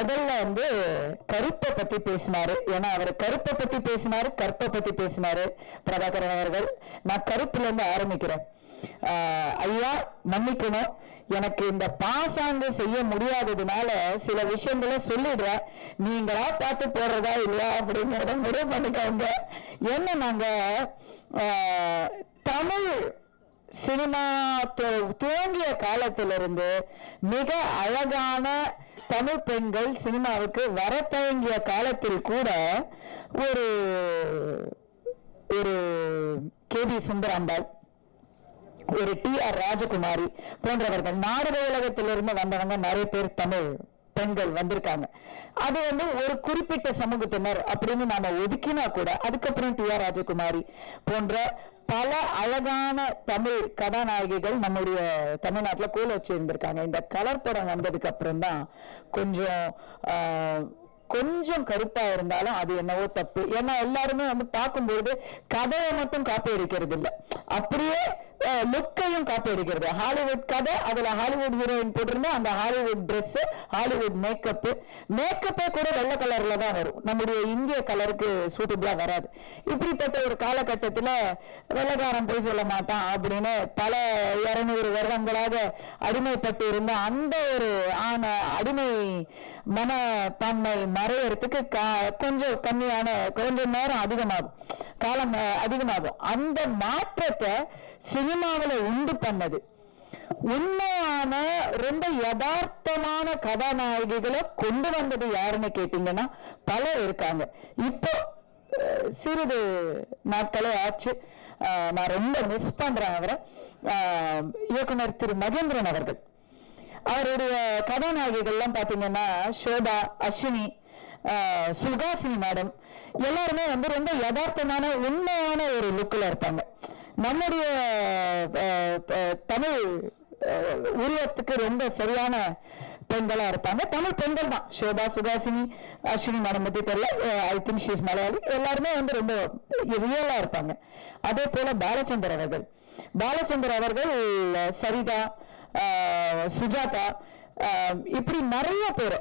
முதல்ல வந்து கருப்பை பத்தி பேசினாரு. ஏன்னா அவர் கருப்பை பத்தி பேசினாரு, கற்பை பத்தி பேசினாரு பிரபாகரன் அவர்கள். நான் கருப்புல இருந்து ஆரம்பிக்கிறேன். ஐயா மன்னிக்கணும், எனக்கு இந்த பாசாங்கு செய்ய முடியாததுனால சில விஷயங்களை சொல்லிடுறேன், நீங்களா பார்த்து போடுறதா இல்லையா அப்படிங்கிறத முடிவு பண்ணிக்கோங்க. என்ன, நாங்க தமிழ் சினிமா துவங்கிய காலத்திலிருந்து மிக அழகான தமிழ் பெண்கள் சினிமாவுக்கு வர தயங்கிய காலத்தில் கூட ஒரு ஒரு கேபி சுந்தராம்பாள், ஒரு டி.ஆர். ராஜகுமாரி போன்றவர்கள், நாடக உலகத்திலிருந்து வந்தவங்க நிறைய பேர் தமிழ் பெண்கள் வந்திருக்காங்க. அது வந்து ஒரு குறிப்பிட்ட சமூகத்தினர் அப்படின்னு நாம ஒதுக்கினா கூட அதுக்கப்புறம் டி.ஆர். ராஜகுமாரி போன்ற பல அழகான தமிழ் கதாநாயகிகள் நம்முடைய தமிழ்நாட்டில் கோல வச்சு இருந்திருக்காங்க. இந்த கலர் படம் வந்ததுக்கு அப்புறம் தான் கொஞ்சம் கருப்பா இருந்தாலும் அது என்னவோ தப்பு. ஏன்னா எல்லாருமே வந்து பார்க்கும்பொழுது கதையை மட்டும் காப்பி அடிக்கிறது இல்லை, அப்படியே லுக்கையும் காப்பி அடிக்கிறது. ஹாலிவுட் கதை, அதுல ஹாலிவுட் ஹீரோயின் போட்டிருந்தா அந்த ஹாலிவுட் ட்ரெஸ், ஹாலிவுட் மேக்கப்பே கூட வெள்ளை கலர்ல தான் வரும், நம்முடைய இந்திய கலருக்கு சூட்டபிளா வராது. இப்படிப்பட்ட ஒரு காலகட்டத்துல வெள்ளைக்காரன் போய் சொல்ல மாட்டான் அப்படின்னு பல 200 வருடங்களாக அடிமைப்பட்டு இருந்த அந்த ஒரு அடிமை மனப்பான்மை மறையறதுக்கு கொஞ்சம் கம்மியான கொஞ்சம் நேரம் அதிகமாகும், காலம் அதிகமாகும். அந்த மாற்றத்தை சினிமாவில உண்டு பண்ணது உண்மையான ரொம்ப யதார்த்தமான கதாநாயகிகளை கொண்டு வந்தது யாருன்னு கேட்டீங்கன்னா பலர் இருக்காங்க. இப்போ சிறிது நாட்களே ஆச்சு, நான் ரொம்ப மிஸ் பண்றேன் அவரை. இயக்குனர் திரு மகேந்திரன் அவர்கள், அவருடைய கதாநாயகிகள்லாம் பாத்தீங்கன்னா ஷோபா, அஸ்வினி, சுகாசினி மேடம் எல்லாருமே வந்து ரொம்ப யதார்த்தமான உண்மையான ஒரு லுக்கில் இருப்பாங்க. நம்முடைய தமிழ் உருவத்துக்கு ரொம்ப சரியான பெண்களா இருப்பாங்க. தமிழ் பெண்கள் தான். ஷோபா, சுகாசினி, அஸ்வினி மேடம் பத்தி தெரியல, ஐ திங்க் ஷீஸ் மலையாளி. எல்லாருமே வந்து ரொம்ப ரியலா இருப்பாங்க. அதே போல பாலச்சந்தர் அவர்கள் சரிதா, சுஜாதா, இப்படி நிறைய பேர்,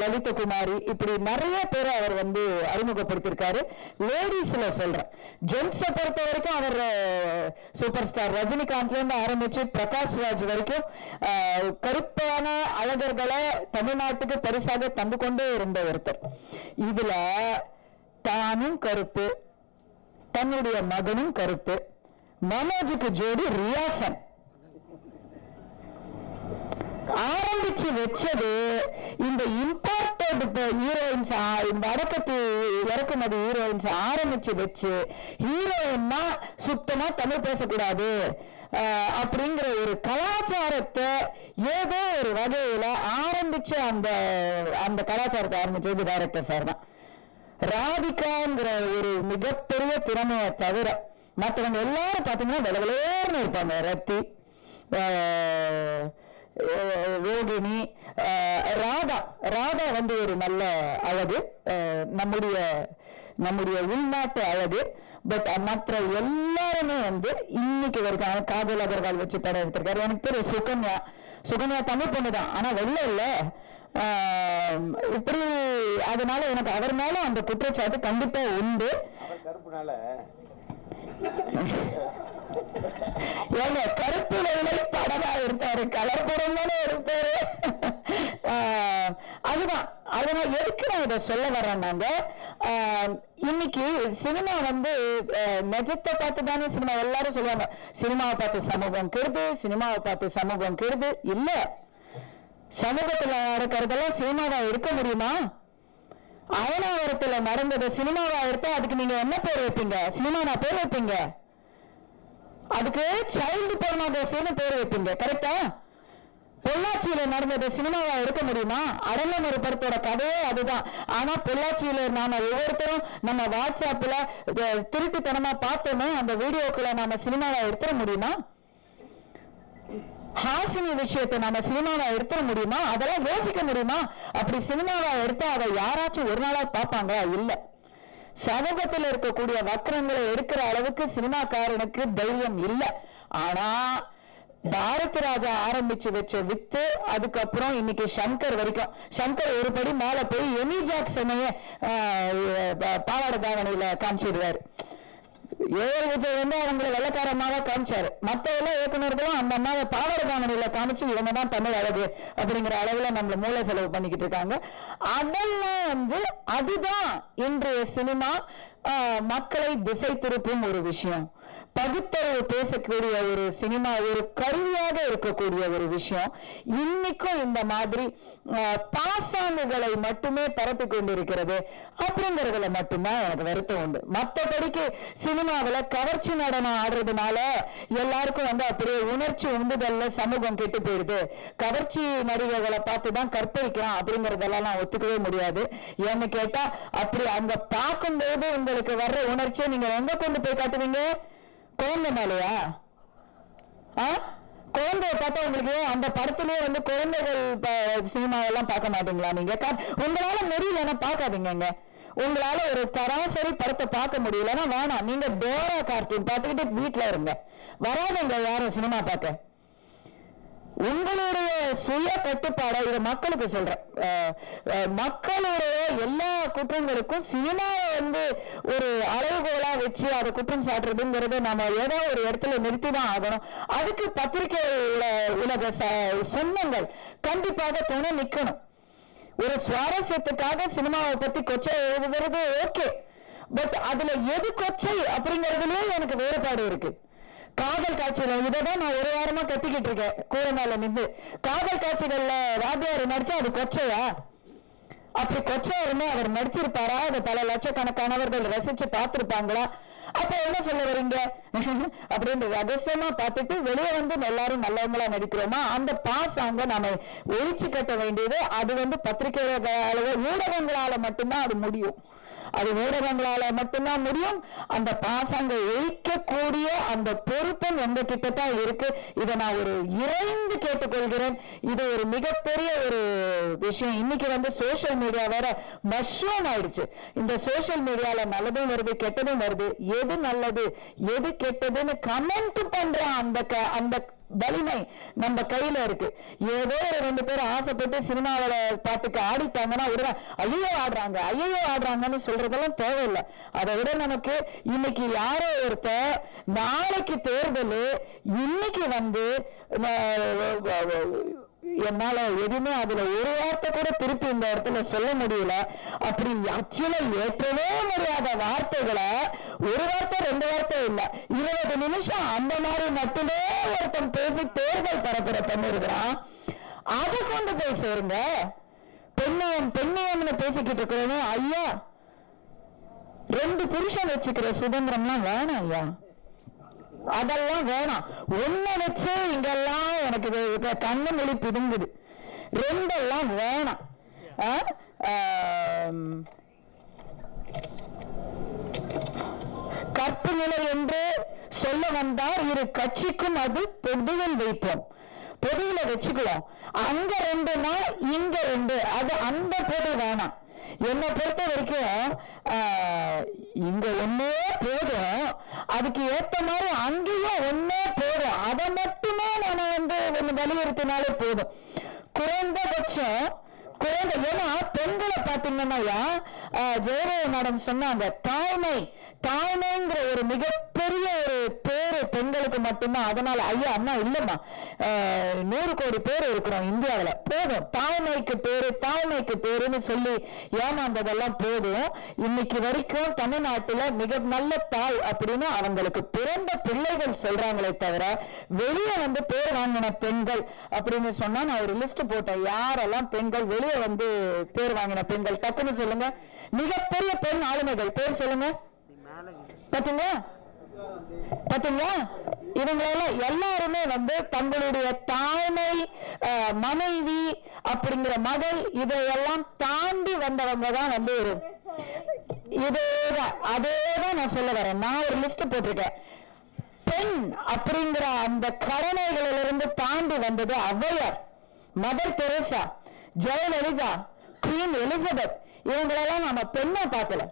லலித குமாரி, இப்படி நிறைய பேர் அவர் வந்து அறிமுகப்படுத்திருக்காரு. லேடிஸ்ல சொல்றேன், ஜென்ட்ஸை பொறுத்த வரைக்கும் அவர் சூப்பர் ஸ்டார் ரஜினிகாந்த்ல இருந்து ஆரம்பிச்சு பிரகாஷ் ராஜ் வரைக்கும் கருப்பான அழகர்களை தமிழ்நாட்டுக்கு பரிசாக தந்து கொண்டே இருந்த ஒருத்தர். இதுல தானும் கருப்பு, தன்னுடைய மகனும் கருப்பு, மனோஜுக்கு ஜோடி ரியாசன் ஆரம்பிச்சு வச்சது. இந்த இம்போர்ட்டட் ஹீரோயின்ஸ், இந்த அடக்கத்து இறக்குமதி ஹீரோயின்ஸ் ஆரம்பிச்சு வச்சு ஹீரோயின்னா சுத்தமா தமிழ் பேசக்கூடாது அப்படிங்கிற ஒரு கலாச்சாரத்தை ஏதோ ஒரு வகையில ஆரம்பிச்சு அந்த கலாச்சாரத்தை ஆரம்பிச்சது டைரக்டர் சார் தான். ராதிகாங்கிற ஒரு மிகப்பெரிய திறமையை தவிர மற்றவங்க எல்லாரும் பாத்தீங்கன்னா விலவிலேன்னு இருப்பாங்க. ரத்தி, ரோகிணி, ராதா வந்து ஒரு நல்ல அழகு, நம்முடைய உள்நாட்டு அழகு. பட் மற்ற எல்லாருமே வந்து இன்னைக்கு வரைக்கும் காஜல் அகர்வால் வச்சு படம் எடுத்திருக்காரு. எனக்கு பேர் சுகன்யா தமிழ் பொண்ணுதான், ஆனா வெள்ள இல்ல. இப்படி அதனால எனக்கு அவர் மேல அந்த குற்றச்சாட்டு கண்டிப்பா உண்டு. ஏங்க கருப்பு வெள்ளை படமா இருப்பாரு, கலர் படம் தானே இருப்பாரு. அதுதான் எதுக்கு நான் இதை சொல்ல வர்றேன்னாங்க, இன்னைக்கு சினிமா வந்து நிஜத்தை பார்த்து தானே சினிமா. எல்லாரும் சொல்லுவாங்க சினிமாவை பார்த்து சமூகம் கெடுது, சினிமாவை பார்த்து சமூகம் கெடுது. இல்ல, சமூகத்துல இருக்கிறதெல்லாம் சினிமாவா இருக்க முடியுமா? அயனாவரத்துல நடந்தது சினிமாவா எடுத்தா அதுக்கு நீங்க என்ன பேர் வைப்பீங்க? சினிமா நான் பேர் வைப்பீங்க, அதுக்கு சைல்டு போர்னோகிராஃபின்னு பேர் வைப்பீங்க. கரெக்டா? பொள்ளாச்சியில நடந்தது சினிமாவா இருக்க முடியுமா? அடலம் ஒரு படத்தோட கதையே அதுதான். ஆனா பொள்ளாச்சியில நாம ஒவ்வொருத்தரும் நம்ம வாட்ஸ்அப்ல திருட்டுத்தனமா பார்த்தோமே, அந்த வீடியோக்குள்ள நாம சினிமாவா எடுத்துட முடியுமா? ஹாசினி விஷயத்தை நாம சினிமாவா எடுத்துட முடியுமா? அதெல்லாம் யோசிக்க முடியுமா? அப்படி சினிமாவா எடுத்தா அதை யாராச்சும் ஒரு நாளா பார்ப்பாங்களா? இல்ல. சமூகத்தில் இருக்கக்கூடிய வக்கரங்களை எடுக்கிற அளவுக்கு சினிமாக்காரனுக்கு தைரியம் இல்லை. ஆனா பாரதி ராஜா ஆரம்பிச்சு வச்ச வித்து அதுக்கப்புறம் இன்னைக்கு சங்கர் வரைக்கும், சங்கர் ஒரு படி மேல போய் எமி ஜாக்சனைய பாவாடை தாவணியில காமிச்சிடுவாரு. ஏழு விஜய் வந்து அவங்களை வெள்ளக்காரமாக காமிச்சாரு. மற்ற எல்லா இயக்குநர்களும் அந்த அம்மாவை பாவாடை தாவணியில காமிச்சு இவங்க தான் தமிழ் அழகு அப்படிங்கிற அளவுல நம்மள மூளை செலவு பண்ணிக்கிட்டு இருக்காங்க. அதெல்லாம் வந்து அதுதான் இன்றைய சினிமா மக்களை திசை திருப்பும் ஒரு விஷயம். பகுத்தறிவு பேசக்கூடிய ஒரு சினிமா ஒரு கருவியாக இருக்கக்கூடிய ஒரு விஷயம். இன்னைக்கும் இந்த மாதிரி பாசாங்குகளை மட்டுமே பரப்பி கொண்டிருக்கிறது அப்படிங்கறதுல மட்டும்தான் எனக்கு வருத்தம் உண்டு. மற்றபடிக்கு சினிமாவில கவர்ச்சி நடனம் ஆடுறதுனால எல்லாருக்கும் வந்து அப்படியே உணர்ச்சி உந்துதல்ல சமூகம் கெட்டு போயிடுது, கவர்ச்சி நடிகர்களை பார்த்துதான் கற்பழிக்கிறான் அப்படிங்கறதெல்லாம் நான் ஒத்துக்கவே முடியாது. ஏன்னு கேட்டா அப்படி அங்க பார்க்கும்போது உங்களுக்கு வர்ற உணர்ச்சியை நீங்க எங்க கொண்டு போய் காட்டுவீங்க? குழந்தை மேலையா? குழந்தைய பார்த்தா உங்களுக்கு அந்த படத்திலேயே வந்து குழந்தைகள் சினிமாவெல்லாம் பார்க்க மாட்டீங்களா? நீங்க உங்களால முடியலன்னா பார்க்காதீங்க. உங்களால ஒரு சராசரி படத்தை பார்க்க முடியலன்னா வேணாம், நீங்க டோரா கார்ட்டூன் பார்த்துக்கிட்டு வீட்டுல இருங்க. வராதுங்க யாரும் சினிமா பார்க்க. உங்களுடைய சுய கட்டுப்பாடை இதை மக்களுக்கு சொல்றேன். மக்களுடைய எல்லா குற்றங்களுக்கும் சினிமாவை வந்து ஒரு அளவுகோலா வச்சு அதை குற்றம் சாட்டுறதுங்கிறது நம்ம ஏதோ ஒரு இடத்துல நிறுத்திதான் ஆகணும். அதுக்கு பத்திரிகை உலக சொந்தங்கள் கண்டிப்பாக துணை நிக்கணும். ஒரு சுவாரஸ்யத்துக்காக சினிமாவை பத்தி கொச்சை எழுதுறது ஓகே, பட் அதுல எது கொச்சை அப்படிங்கறதுலயே எனக்கு வேறுபாடு இருக்கு. காதல் காட்சிகள் இதான் நான் ஒரு வாரமா கத்திக்கிட்டு இருக்கேன் கூரை மேல நின்று. காதல் காட்சிகள்ல வாத்தியார் நடிச்சா அது கொச்சையா? அப்படி கொச்சையா இருந்தா அவர் நடிச்சிருப்பாரா? அதை பல லட்சக்கணக்கானவர்கள் ரசிச்சு பார்த்திருப்பாங்களா? அப்ப என்ன சொல்ல வரீங்க அப்படின்னு ரகசியமா பார்த்துட்டு வெளியே வந்து எல்லாரும் நல்லவங்களா நடிக்கிறோமா? அந்த பாசாங்க நாம ஒழிச்சு கட்ட வேண்டியது அது வந்து பத்திரிகைகளால ஊடகங்களால மட்டும்தான் அது முடியும். அது ஊடகங்களால மட்டும்தான் முடியும். அந்த பாசாங்க ஒழிக்கக்கூடிய அந்த பொறுப்பும் எங்க கிட்டத்தான் இருக்கு. இதை நான் ஒரு இறைந்து கேட்டுக்கொள்கிறேன். இது ஒரு மிகப்பெரிய ஒரு விஷயம். இன்னைக்கு வந்து சோசியல் மீடியா வேற மஷ்ரூம் ஆயிடுச்சு. இந்த சோசியல் மீடியால நல்லதும் வருது கெட்டதும் வருது. எது நல்லது எது கெட்டதுன்னு கமெண்ட் பண்ற அந்த வலிமை நம்ம கையில இருக்கு. ஏதோ ஒரு 2 பேர் ஆசைப்பட்டு சினிமாவில பாட்டுக்கு ஆடிட்டாங்கன்னா உடனே ஐயோ ஆடுறாங்கன்னு சொல்றதெல்லாம் தேவையில்லை. அதை விட நமக்கு இன்னைக்கு யாரோ ஒருத்தர் நாளைக்கு தேர்தல், இன்னைக்கு வந்து என்னால எதுவுமே அதுல ஒரு வார்த்தை கூட திருப்பி இந்த இடத்துல சொல்ல முடியல. அப்படி அச்சில ஏற்றவே முடியாத வார்த்தைகளை ஒரு வார்த்தை 2 வார்த்தை இல்ல 20 நிமிஷம் அந்த மாதிரி மட்டுமே ஒருத்தன் பேசி தேர்தல் பரப்புரை பண்ணிருக்கிறான். அதை கொண்டு போய் சேருங்க. பெண்ணியம்னு பேசிக்கிட்டு இருக்கிறோம். ஐயா 2 புருஷன் வச்சுக்கிற சுதந்திரம்லாம் வேணாம் ஐயா, அதெல்லாம் வேணாம். ஒன்ன வச்சு இங்கெல்லாம் எனக்கு கண்ணு மொழி பிடுங்குது. 2 வேணாம். கற்பு நிலை என்று சொல்ல வந்தார் இரு கட்சிக்கும் அது பொதுவில் வைப்போம், பொதுவில வச்சுக்குவோம். அங்க 2னா இங்க 2, அது அந்த பொது வேணாம். என்னை பொறுத்த வரைக்கும் இங்க ஒன்னே போதும், அதுக்கு ஏத்த மாதிரி அங்கேயும் ஒன்னே போதும். அதை மட்டுமே நம்ம வந்து வலியுறுத்தினாலே போதும். குறைந்தபட்சம் ஏன்னா பெண்களை பார்த்தீங்கன்னா ஜெயலலிதா மேடம் சொன்னாங்க, தாய்மைங்கிற ஒரு மிகப்பெரிய ஒரு பேரு பெண்களுக்கு மட்டும்தான். அதனால ஐயா அண்ணா இல்லம்மா, 100 கோடி பேர் இருக்கிறோம் இந்தியாவில, போதும் தாய்மைக்கு பேருன்னு சொல்லி ஏமாந்ததெல்லாம் போதும். இன்னைக்கு வரைக்கும் தமிழ்நாட்டுல மிக நல்ல தாய் அப்படின்னு அவங்களுக்கு பிறந்த பிள்ளைகள் சொல்றாங்களே தவிர வெளியே வந்து பேர் வாங்கின பெண்கள் அப்படின்னு சொன்னா நான் ஒரு லிஸ்ட் போட்டேன். யாரெல்லாம் பெண்கள் வெளியே வந்து பேர் வாங்கின பெண்கள் டக்குன்னு சொல்லுங்க. மிகப்பெரிய பெண் ஆளுமைகள் பேர் சொல்லுங்க. பாத்தீங்களா இவங்களெல்லாம் எல்லாருமே வந்து தங்களுடைய தாய்மை, மனைவி அப்படிங்கிற மகள் இதையெல்லாம் தாண்டி வந்தவங்க தான் வந்து அதேதான் நான் சொல்ல வரேன். நான் ஒரு லிஸ்ட் போட்டிருக்கேன். பெண் அப்படிங்கிற அந்த கடமைகளிலிருந்து தாண்டி வந்தது Avvaiyar, Mother Teresa, Jayalalithaa, queen Elizabeth. இவங்களெல்லாம் நம்ம பெண்ணா பார்க்கல.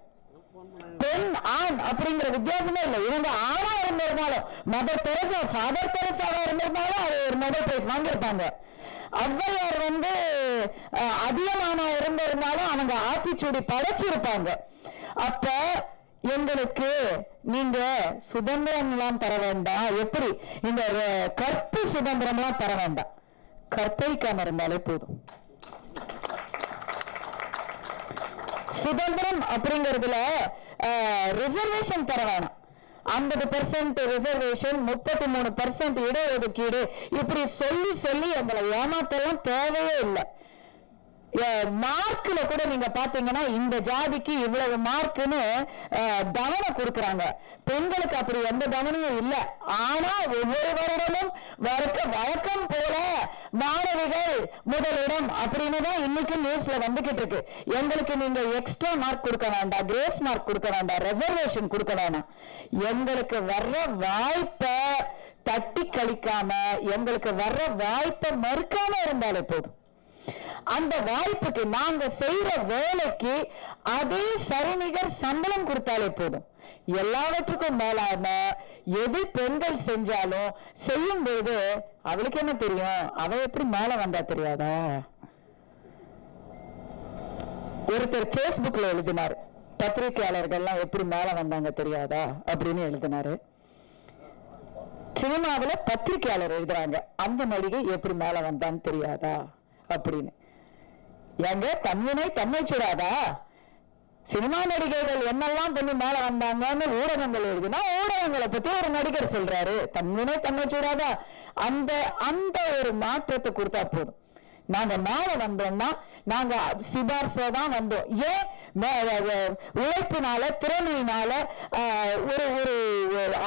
பெண் ஆண் அப்படிங்கிற வித்தியாசமே இல்லை. இவங்க ஆணா இருந்திருந்தாலும், மதர் தெரசா ஃபாதர் தெரசாவா இருந்திருந்தாலும் அது ஒரு நோபல் பிரைஸ் வாங்கியிருப்பாங்க. ஔவையார் அதிகமான இருந்திருந்தாலும் அவங்க ஆத்திச்சூடி படைச்சிருப்பாங்க. அப்ப எங்களுக்கு நீங்க சுதந்திரம் எல்லாம் தர வேண்டாம். எப்படி இந்த கற்பு சுதந்திரம் எல்லாம் தர வேண்டாம், கற்பழிக்காம இருந்தாலே போதும். சுதந்திரம் அப்படிங்கிறதுல ரிசர்வேஷன் தர வேணாம். 50% ரிசர்வேஷன், 33% இடஒதுக்கீடு, இப்படி சொல்லி சொல்லி எங்களை ஏமாத்தெல்லாம் தேவையே இல்லை. மார்க்ல கூட நீங்க பாத்தீங்கன்னா இந்த ஜாதிக்கு இவ்வளவு மார்க்னு தவணை கொடுக்கறாங்க. பெண்களுக்கு அப்படி எந்த தவணையும் இல்லை. ஆனா ஒவ்வொரு வருடமும் வழக்கம் போல மாணவிகள் முதலிடம் அப்படின்னு தான் இன்னைக்கு நியூஸ்ல வந்துகிட்டு இருக்கு. எங்களுக்கு நீங்க எக்ஸ்ட்ரா மார்க் கொடுக்க வேண்டாம், கிரேஸ் மார்க் கொடுக்க வேண்டாம், ரிசர்வேஷன் கொடுக்க வேண்டாம். எங்களுக்கு வர்ற வாய்ப்பை தட்டி கழிக்காம, எங்களுக்கு வர்ற வாய்ப்பை மறுக்காம இருந்தாலே போதும். அந்த வாய்ப்புக்கு, நாங்க செய்யற வேலைக்கு அதே சரிநிகர் சம்பளம் கொடுத்தாலே போதும். எல்லாவற்றுக்கும் மேலான எது பெண்கள் செஞ்சாலும் செய்யும் போது அவளுக்கு என்ன தெரியும், அவ எப்படி மேல வந்தா தெரியாதா? ஒருத்தர் பேஸ்புக்ல எழுதினாரு, பத்திரிகையாளர்கள்லாம் எப்படி மேல வந்தாங்க தெரியாதா அப்படின்னு எழுதினாரு. சினிமாவில பத்திரிகையாளர் எழுதுறாங்க, அந்த நடிகை எப்படி மேல வந்தான்னு தெரியாதா அப்படின்னு. எங்க தன்வினை தன்மை சுடாதா? சினிமா நடிகைகள் என்னெல்லாம் பண்ணி மேல வந்தாங்கன்னு ஊடகங்கள் எழுதுனா, ஊடகங்களை பத்தி ஒரு நடிகர் சொல்றாரு, தன்வினை தன்மை சுடாதா? அந்த ஒரு மாற்றத்தை கொடுத்தா போதும். நாங்க மேல வந்தோம்னா நாங்க சிபார்சா தான் வந்தோம். ஏன் உழைப்பினால, திறமையினால, ஒரு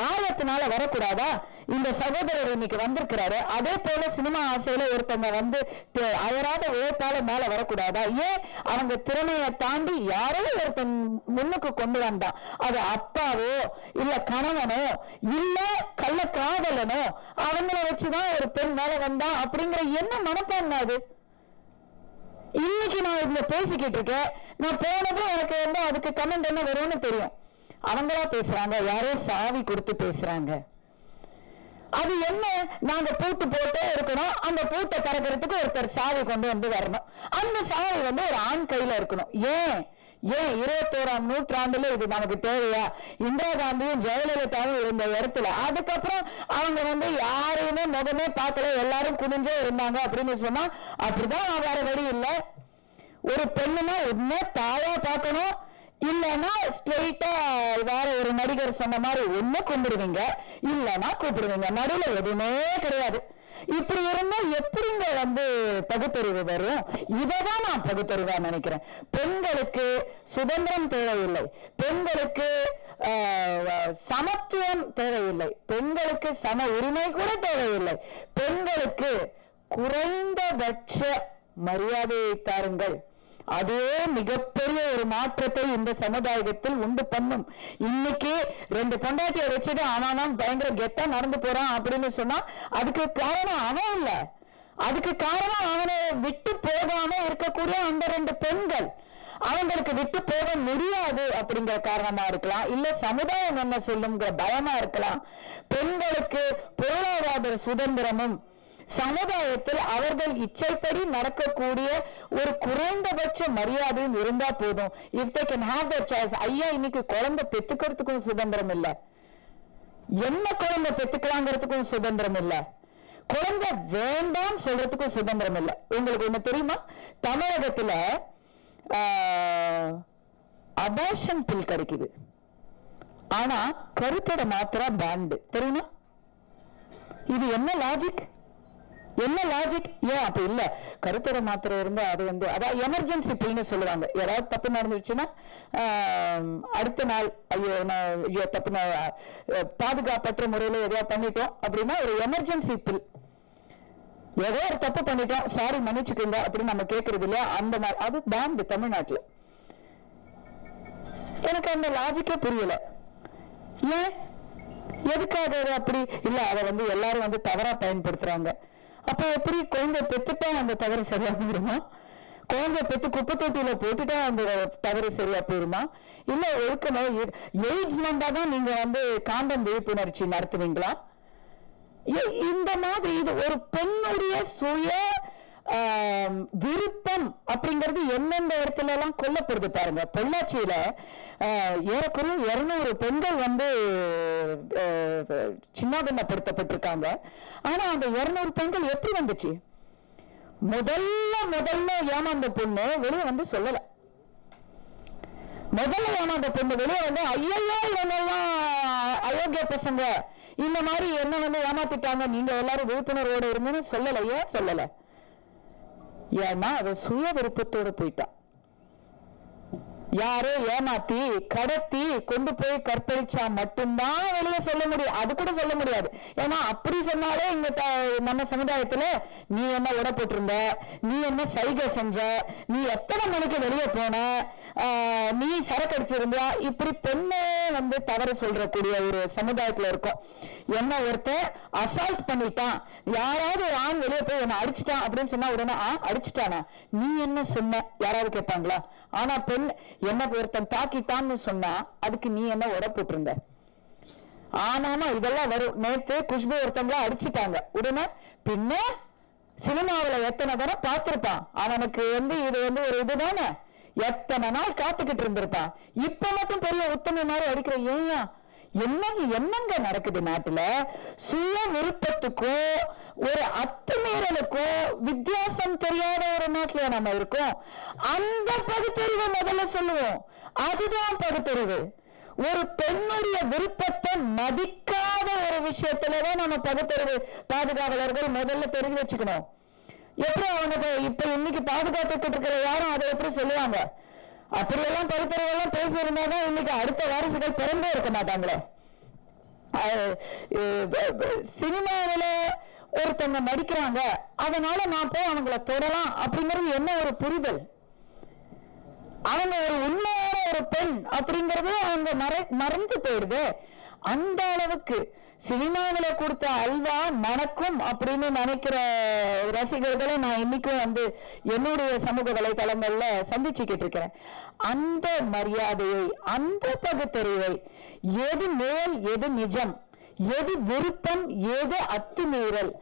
ஆர்வத்தினால வரக்கூடாதா? இந்த சகோதரர் இன்னைக்கு வந்திருக்கிறாரு. அதே போல சினிமா ஆசையில ஒருத்தவங்க அயராத உழைப்பால மேல வரக்கூடாதா? ஏன் அவங்க திறமையை தாண்டி யாரோ ஒருத்தன் முன்னுக்கு கொண்டு வந்தான், அது அப்பாவோ இல்ல கணவனோ இல்ல கள்ள காதலனோ, அவங்கள வச்சுதான் ஒரு பெண் மேல வந்தா அப்படிங்கிற என்ன மனப்பான்மை அது? இன்னைக்கு நான் இதுல பேசிக்கிட்டு இருக்கேன், நான் போனதும் எனக்கு அதுக்கு கமெண்ட் என்ன வரும்னு தெரியும். அவங்களா பேசுறாங்க, யாரோ சாவி கொடுத்து பேசுறாங்க. அது என்ன? நாங்க பூட்டு போட்டே இருக்கணும், அந்த பூட்டை திறக்கிறதுக்கு ஒருத்தர் சாவி கொண்டு வந்து வரணும். அந்த சாவி ஒரு ஆண் கையில இருக்கணும். ஏன் 21ஆம் நூற்றாண்டுல இது நமக்கு தேவையா? இந்திரா காந்தியும் ஜெயலலிதாவும் இருந்த இடத்துல அதுக்கப்புறம் அவங்க யாரையுமே முகமே பார்க்கல, எல்லாரும் குனிஞ்சே இருந்தாங்க அப்படின்னு சொன்னா அப்படிதான் வேற வழி இல்லை. ஒரு பெண்ணுனா உண்மை தாயா பார்க்கணும், இல்லன்னா ஸ்ட்ரெயிட்டா வேற ஒரு நடிகர் சொன்ன மாதிரி ஒண்ணு கும்பிடுவீங்க, இல்லன்னா கூப்பிடுவீங்க, நடுவில் எதுவுமே கிடையாது. இப்படி இருந்தா எப்படிங்க பகுத்தறிவு வரும்? இததான் நான் பகுத்தறிவா நினைக்கிறேன். பெண்களுக்கு சுதந்திரம் தேவையில்லை, பெண்களுக்கு சமத்துவம் தேவையில்லை, பெண்களுக்கு சம உரிமை கூட தேவையில்லை. பெண்களுக்கு குறைந்தபட்ச மரியாதையை தாருங்கள். அதுவே மிகப்பெரிய ஒரு மாற்றத்தை இந்த சமுதாயத்தில் உண்டு பண்ணும். இன்னைக்கு 2 பொண்டாட்டியை வச்சுட்டு அவன் பயங்கர கெத்தா நடந்து போறான் அப்படின்னு சொன்னா அதுக்கு காரணம் அவன் இல்ல, அதுக்கு காரணம் அவனை விட்டு போகாம இருக்கக்கூடிய அந்த 2 பெண்கள். அவங்களுக்கு விட்டு போக முடியாது அப்படிங்கிற காரணமா இருக்கலாம், இல்ல சமுதாயம் என்ன சொல்லுங்கிற பயமா இருக்கலாம். பெண்களுக்கு பொருளாதார சுதந்திரமும் சமுதாயத்தில் அவர்கள் இச்சைப்படி நடக்கக்கூடிய ஒரு குறைந்தபட்ச மரியாதையும் இருந்தா போதும். If they can have their choice. ஐயா இன்னைக்கு குழந்தை பெத்துக்கிறதுக்கும் சுதந்திரம் இல்ல, என்ன குழந்தை பெத்துக்கலாங்கிறதுக்கும் சுதந்திரம் இல்ல, குழந்தை வேண்டாம் சொல்றதுக்கும் சுதந்திரம் இல்ல. உங்களுக்கு என்ன தெரியுமா? தமிழகத்துல அபார்ஷன் பில் கிடைக்குது, ஆனா கருத்தோட மாத்திரா பேண்ட். தெரியுமா? இது என்ன லாஜிக்? என்ன லாஜிக்? ஏன் அப்ப இல்ல கருத்தர மாத்திரை இருந்தா அது அதான் எமர்ஜென்சி பில்னு சொல்லுவாங்க. ஏதாவது தப்பு நடந்துருச்சுன்னா அடுத்த நாள் ஐயோ தப்பு பாதுகாப்பற்ற முறையில எதாவது பண்ணிட்டோம் அப்படின்னா ஒரு எமர்ஜென்சி பில், ஏதோ ஒரு தப்பு பண்ணிட்டோம் சாரி மன்னிச்சுக்கோங்க அப்படின்னு நம்ம கேட்கறது இல்லையா, அந்த மாதிரி அது பேண்ட் தமிழ்நாட்டுல. எனக்கு அந்த லாஜிக்கே புரியல. ஏன் எதுக்காக அப்படி இல்ல? அதை எல்லாரும் தவறா பயன்படுத்துறாங்க. அப்ப எப்படி குழந்தை பெத்துட்டா அந்த தவறு சரியா போயிருமா? குழந்தை பெத்து குப்பை தொட்டியில போட்டுட்டா அந்த தவறு சரியா போயிருமா? இல்ல ஒழுக்கணும். எய்ட்ஸ் வந்தாதான் நீங்க வந்து காண்டம் விழிப்புணர்ச்சி நடத்துவீங்களா? இந்த மாதிரி இது ஒரு பெண்ணுடைய சுய விருப்பம் அப்படிங்கிறது எந்தெந்த இடத்துல எல்லாம் கொல்லப்படுது பாருங்க. பொள்ளாச்சியில ஏறக்குறைய 200 பெண்கள் வந்து சின்னாபின்னப்படுத்தப்பட்டிருக்காங்க. ஆனா அந்த 200 பெண்கள் எப்படி வந்துச்சு? முதல்ல ஏமாந்த பொண்ணு வெளியே வந்து சொல்லல. முதல்ல ஏமாந்த பொண்ணு வெளியே வந்து ஐயோ இவங்கெல்லாம் அயோக்கிய பசங்க, இந்த மாதிரி என்ன வந்து ஏமாத்திட்டாங்க, நீங்க எல்லாரும் விழிப்புணர்வோடு இருங்கன்னு சொல்லலையே. சொல்லல. ஏன்னா அவ சுய விருப்பத்தோடு போயிட்டா. யாரோ ஏமாத்தி கடத்தி கொண்டு போய் கற்பழிச்சா மட்டும்தான் வெளியே சொல்ல முடியும். அது கூட சொல்ல முடியாது. ஏன்னா அப்படி சொன்னாலே இங்க நம்ம சமுதாயத்துல நீ என்ன உட போட்டிருந்த, நீ என்ன சைகை செஞ்ச, நீ எத்தனை மணிக்கு வெளியே போன, நீ சரக்கு அடிச்சிருந்தா, இப்படி பெண்ணே வந்து தவறு சொல்றக்கூடிய ஒரு சமுதாயத்துல இருக்கும். என்ன ஒருத்தன் அசால்ட் பண்ணிட்டான், யாராவது ஒரு ஆண் வெளியே போய் என்ன அடிச்சுட்டான் அப்படின்னு சொன்னா உடனே அடிச்சுட்டானா நீ என்ன சொன்ன யாராவது கேட்பாங்களா? ஆனா பெண் என்ன ஒருத்தன் தாக்கிட்டான்னு சொன்னா அதுக்கு நீ என்ன உட போட்டிருந்த? ஆனாமா இதெல்லாம் வரும். நேத்து குஷ்பு ஒருத்தவங்கள அடிச்சுட்டாங்க, உடனே பின்ன சினிமாவில எத்தனை தடவை பார்த்திருப்பான், அவனுக்கு வந்து இது வந்து ஒரு இதுதானே, எத்தனை நாள் காத்துக்கிட்டு இருந்திருப்பான். இப்ப மட்டும் பெரிய உத்தம மாதிரி அடிக்கிற ஏன்? என்னங்க நடக்குது நாட்டுல? சுய விருப்பத்துக்கோ ஒரு அத்துமீறலுக்கோ வித்தியாசம் தெரியாத ஒரு நாட்டுல நம்ம இருக்கோம். அந்த பகுத்தறிவை முதல்ல சொல்லுவோம். அதுதான் பகுத்தறிவு. ஒரு பெண்ணுடைய விருப்பத்தை மதிக்காத ஒரு விஷயத்துலதான் நம்ம பகுத்தறிவு பாதுகாவலர்கள் முதல்ல தெரிஞ்சு வச்சுக்கணும். எப்படி அவங்க இப்ப இன்னைக்கு பாதுகாத்துக்கிட்டு இருக்கிற யாரும் அதை எப்படி சொல்லுவாங்க? அப்படியெல்லாம் பகுத்தறிவெல்லாம் பேசியிருந்தாதான் இன்னைக்கு அடுத்த வாரிசுகள் பிறந்தே இருக்க மாட்டாங்களே. சினிமாவில ஒருத்தவங்க நடிக்கிறாங்க, அதனால நான் போய் அவங்கள தொடலாம் அப்படிங்கிறது என்ன ஒரு புரிதல்? அவங்க ஒரு உண்மையான ஒரு பெண் அப்படிங்கறது அவங்க மறந்து போயிடுது. அந்த அளவுக்கு சினிமாவில கொடுத்த அல்வா மணக்கும் அப்படின்னு நினைக்கிற ரசிகர்களை நான் இன்னைக்கும் வந்து என்னுடைய சமூக வலைதளங்கள்ல சந்திச்சுக்கிட்டு இருக்கிறேன். அந்த மரியாதையை, அந்த பகுத்தறிவை, எது மேல் எது நிஜம், எது விருப்பம் எது அத்துமீறல்,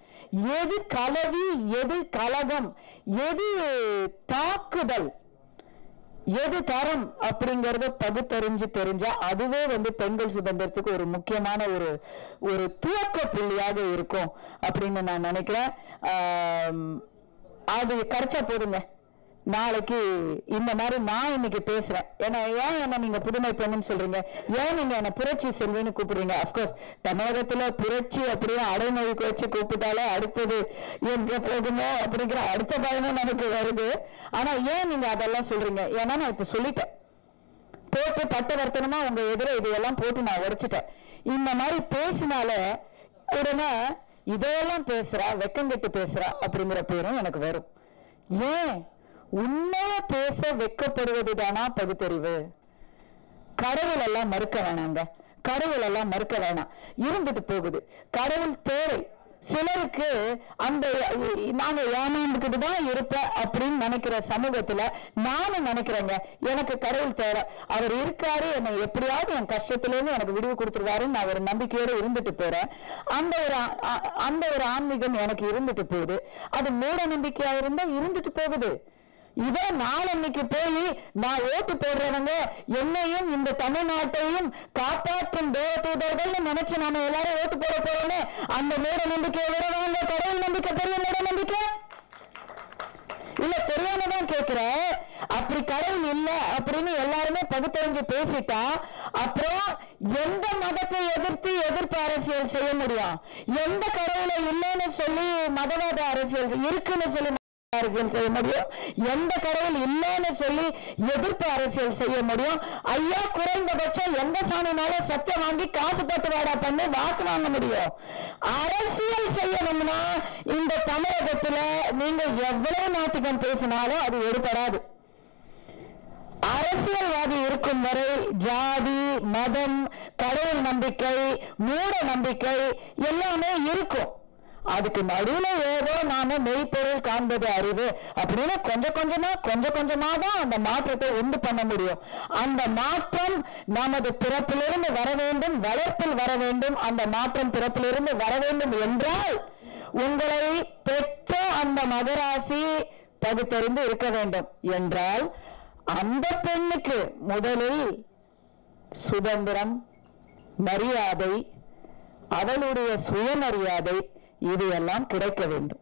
எது கலவி எது கலகம், எது தாக்குதல், எது தரம் அப்படிங்கறத பகுத்தறிஞ்சு தெரிஞ்சா அதுவே வந்து பெண்கள் சுதந்திரத்துக்கு ஒரு முக்கியமான ஒரு துவக்க புள்ளியாக இருக்கும் அப்படின்னு நான் நினைக்கிறேன். அது கிடைச்சா போதுங்க. நாளைக்கு இந்த மாதிரி நான் இன்னைக்கு பேசுறேன். ஏன்னா ஏன் என்ன நீங்க புதுமை பெண்ணுன்னு சொல்றீங்க, ஏன் நீங்க என்ன புரட்சி செல்வின்னு கூப்பிடுறீங்க? அப்கோர்ஸ் தமிழகத்துல புரட்சி அப்படின்னு அடைமொழிக்கு வச்சு கூப்பிட்டாலே அடுத்தது எங்க போகுமோ அப்படிங்கிற அடுத்த பயனும் நமக்கு வருது. ஆனா ஏன் நீங்க அதெல்லாம் சொல்றீங்க? ஏன்னா நான் இப்ப சொல்லிட்டேன், போட்டு பட்டவர்த்தனமா உங்க எதிர இதையெல்லாம் போட்டு நான் உடைச்சிட்டேன். இந்த மாதிரி பேசினால உடனே இதையெல்லாம் பேசுறா, வெக்கங்கெட்டு பேசுறா அப்படிங்கிற பேரும் எனக்கு வரும். ஏன் உண்மைய பேச வெக்கப்படுவது தானா பகுத்தறிவு? கடவுள் எல்லாம் மறுக்க வேணாங்க, கடவுள் எல்லாம் மறுக்க வேணாம், இருந்துட்டு போகுது. கடவுள் தேவை. சிலருக்கு அந்த நாங்க ஏமாந்துக்கிட்டு தான் இருப்பேன் அப்படின்னு நினைக்கிற சமூகத்துல நானும் நினைக்கிறேங்க, எனக்கு கடவுள் தேவை, அவர் இருக்காரு, என்னை எப்படியாவது என் கஷ்டத்துல இருந்து எனக்கு விடுவு கொடுத்துருவாருன்னு நான் ஒரு நம்பிக்கையோடு இருந்துட்டு போறேன். அந்த ஒரு ஆன்மீகம் எனக்கு இருந்துட்டு போகுது. அது மூட நம்பிக்கையா இருந்தா இருந்துட்டு போகுது. இதே நாளன்னைக்கு போய் நான் ஓட்டு போடுறவங்க என்னையும் இந்த தமிழ்நாட்டையும் காப்பாற்றும் தேவ தூதர்கள் நினைச்சு நாம எல்லாரும் ஓட்டு போட போறோம்னு அந்த மூட நம்பிக்கையை விடுவாங்க. கடவுள் நம்பிக்கை பெரிய மூட நம்பிக்கை இல்ல, தெரியாம தான் கேட்கிற. அப்படி கடவுள் இல்ல அப்படின்னு எல்லாருமே பகுத்தறிஞ்சு பேசிட்டா அப்புறம் எந்த மதத்தை எதிர்ப்பு அரசியல் செய்ய முடியும்? எந்த கடவுளை இல்லைன்னு சொல்லி மதவாத அரசியல் இருக்குன்னு சொல்லி அரசியல் செய்ய முடியும்? எந்த கடவுள் இல்லைன்னு சொல்லி எதிர்ப்பு அரசியல் செய்ய முடியும்? ஐயா குறைந்தபட்சம் எந்த சாமினால சத்தியம் வாங்கி காசு பட்டு வாடா பண்ணி வாக்கு வாங்க முடியும்? அரசியல் செய்யணும்னா இந்த தமிழகத்துல நீங்க எவ்வளவு நாட்டுக்கம் பேசினாலும் அது எடுபடாது. அரசியல்வாதி இருக்கும் வரை ஜாதி, மதம், கடவுள் நம்பிக்கை, மூட நம்பிக்கை எல்லாமே இருக்கும். அதுக்கு நடுவுல ஏதோ நாம மெய்ப்பொருள் காண்பது அறிவு அப்படின்னு கொஞ்சம் கொஞ்சமா தான் அந்த மாற்றத்தை உண்டு பண்ண முடியும். அந்த மாற்றம் நமது பிறப்பிலிருந்து வர வேண்டும், வளர்ப்பில் வர வேண்டும். அந்த மாற்றம் பிறப்பிலிருந்து வர வேண்டும் என்றால் உங்களை பெற்ற அந்த மகராசி பகுத்தறிந்து இருக்க வேண்டும் என்றால் அந்த பெண்ணுக்கு முதலில் சுதந்திரம், மரியாதை, அவளுடைய சுயமரியாதை இது எல்லாம் கிடைக்க வேண்டும்.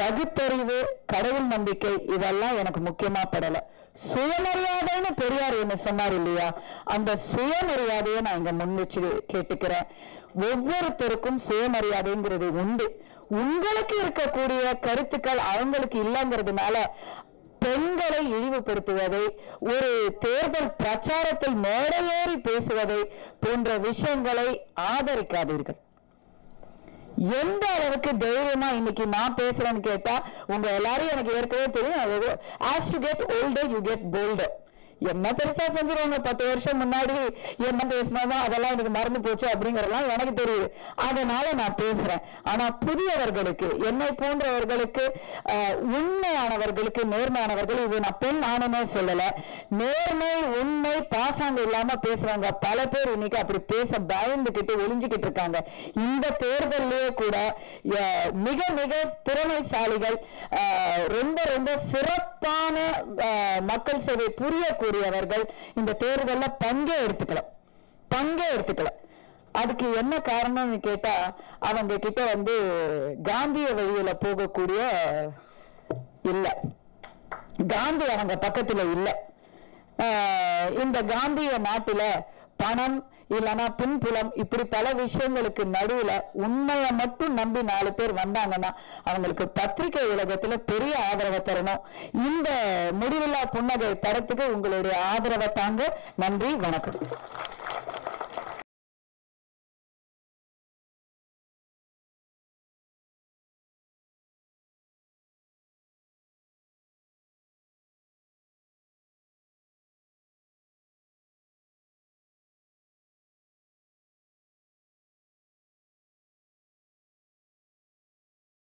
பகுத்தறிவு, கடவுள் நம்பிக்கை இதெல்லாம் எனக்கு முக்கியமா படல. சுயமரியாதைன்னு பெரியார் என்ன சொன்னார் இல்லையா, அந்த சுயமரியாதையை நான் இங்க முன் வச்சு கேட்டுக்கிறேன். ஒவ்வொருத்தருக்கும் சுயமரியாதைங்கிறது உண்டு. உங்களுக்கு இருக்கக்கூடிய கருத்துக்கள் அவங்களுக்கு இல்லைங்கிறதுனால பெண்களை இழிவுபடுத்துவதை, ஒரு தேர்தல் பிரச்சாரத்தில் மேடையேறி பேசுவதை போன்ற விஷயங்களை ஆதரிக்காதீர்கள். எந்த அளவுக்கு தைரியமா இன்னைக்கு நான் பேசுறேன்னு கேட்டா உங்க எல்லாரும் எனக்கு ஏற்கனவே தெரியும். as you get older you get bolder. என்ன பெருசா செஞ்சிருவாங்க, 10 வருஷம் முன்னாடி என்ன பேசினோமோ அதெல்லாம் எனக்கு மறந்து போச்சு அப்படிங்கறதெல்லாம் எனக்கு தெரியுது. அதனால நான் பேசுறேன். ஆனா புதியவர்களுக்கு, என்னை போன்றவர்களுக்கு, உண்மையானவர்களுக்கு, நேர்மையானவர்கள், இது நான் பெண் ஆணுமே சொல்லல, நேர்மை, உண்மை, பாசாங்க இல்லாம பேசுறாங்க பல பேர் இன்னைக்கு அப்படி பேச பயந்துகிட்டு ஒளிஞ்சுக்கிட்டு இருக்காங்க. இந்த தேர்தலே கூட மிக மிக திறமைசாலிகள், ரொம்ப ரொம்ப சிறப்பான மக்கள் சேவை புரியக்கூடியவர்கள் இந்த தேர்தலில் பங்கே எடுத்துக்கல. அதுக்கு என்ன காரணம்னு கேட்டா அவங்க கிட்ட காந்திய வழியில போகக்கூடிய இல்ல, காந்தி அவங்க பக்கத்துல இல்ல. இந்த காந்திய நாட்டுல பணம் இல்லைன்னா பின்புலம் இப்படி பல விஷயங்களுக்கு நடுவுல உண்மையை மட்டும் நம்பி 4 பேர் வந்தாங்கன்னா அவங்களுக்கு பத்திரிகை உலகத்துல பெரிய ஆதரவை தரணும். இந்த முடிவில்லா புன்னகை படத்துக்கு உங்களுடைய ஆதரவை தாங்க. நன்றி, வணக்கம்.